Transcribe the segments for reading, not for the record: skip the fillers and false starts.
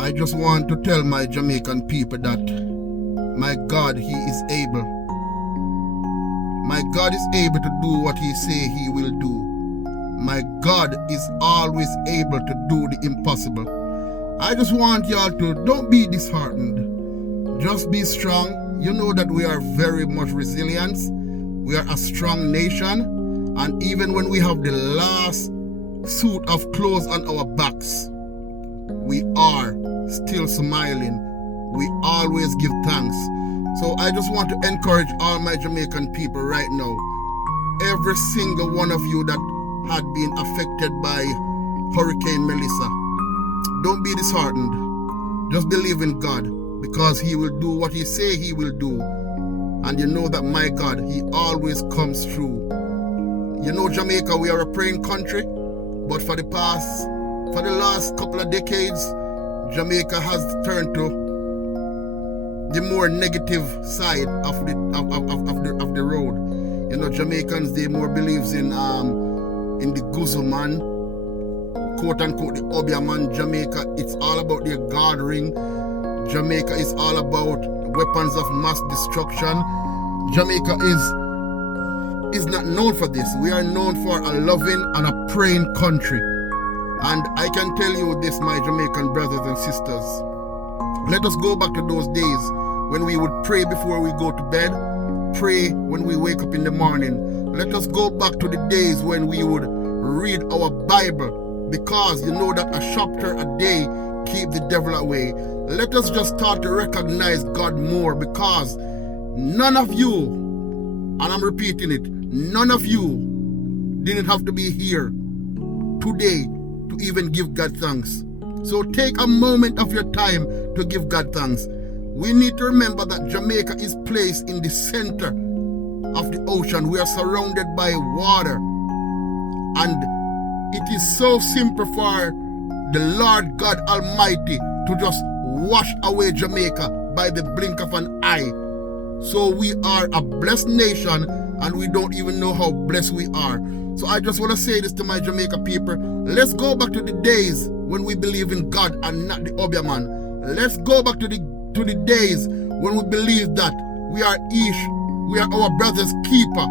I just want to tell my Jamaican people that my God, He is able. My God is able to do what He say He will do. My God is always able to do the impossible. I just want y'all to don't be disheartened. Just be strong. You know that we are very much resilient. We are a strong nation. And even when we have the last suit of clothes on our backs, we are still smiling. We always give thanks. So I just want to encourage all my Jamaican people right now. Every single one of you that had been affected by Hurricane Melissa, don't be disheartened. Just believe in God, because He will do what He say He will do. And you know that my God, He always comes through. You know, Jamaica, we are a praying country, but for the last couple of decades, Jamaica has turned to the more negative side of the road. You know, Jamaicans, they more believes in the guzzle man, quote unquote the obia man. Jamaica, it's all about their God ring. Jamaica is all about weapons of mass destruction. Jamaica is not known for this. We are known for a loving and a praying country. And I can tell you this, my Jamaican brothers and sisters. Let us go back to those days when we would pray before we go to bed, pray when we wake up in the morning. Let us go back to the days when we would read our Bible, because you know that a chapter a day keep the devil away. Let us just start to recognize God more, because none of you, and I'm repeating it, none of you didn't have to be here today to even give God thanks. So take a moment of your time to give God thanks. We need to remember that Jamaica is placed in the center of the ocean. We are surrounded by water. And it is so simple for the Lord God Almighty to just wash away Jamaica by the blink of an eye. So we are a blessed nation, and we don't even know how blessed we are. So I just want to say this to my Jamaica people. Let's go back to the days when we believe in God and not the obia man. Let's go back to the days when we believe that we are our brother's keeper.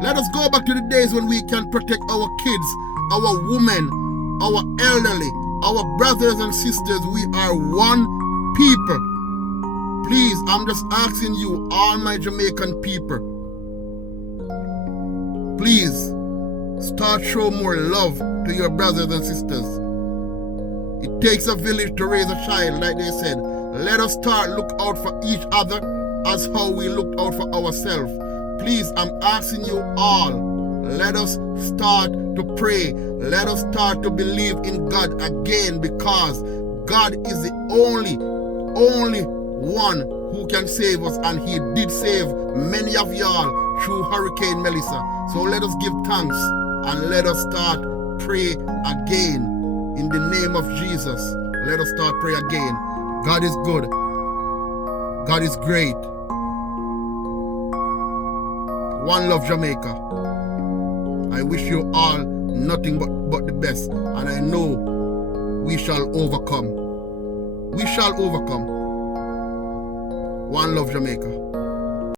Let us go back to the days when we can protect our kids, our women, our elderly, our brothers and sisters. We are one people. Please, I'm just asking you, all my Jamaican people, please start show more love to your brothers and sisters. It takes a village to raise a child, like they said. Let us start look out for each other as how we looked out for ourselves. Please, I'm asking you all, let us start to pray. Let us start to believe in God again, because God is the only one who can save us, and He did save many of y'all through Hurricane Melissa. So let us give thanks and let us start pray again in the name of Jesus. Let us start pray again. God is good. God is great. One love, Jamaica. I wish you all nothing but the best, and I know we shall overcome. We shall overcome. One love, Jamaica.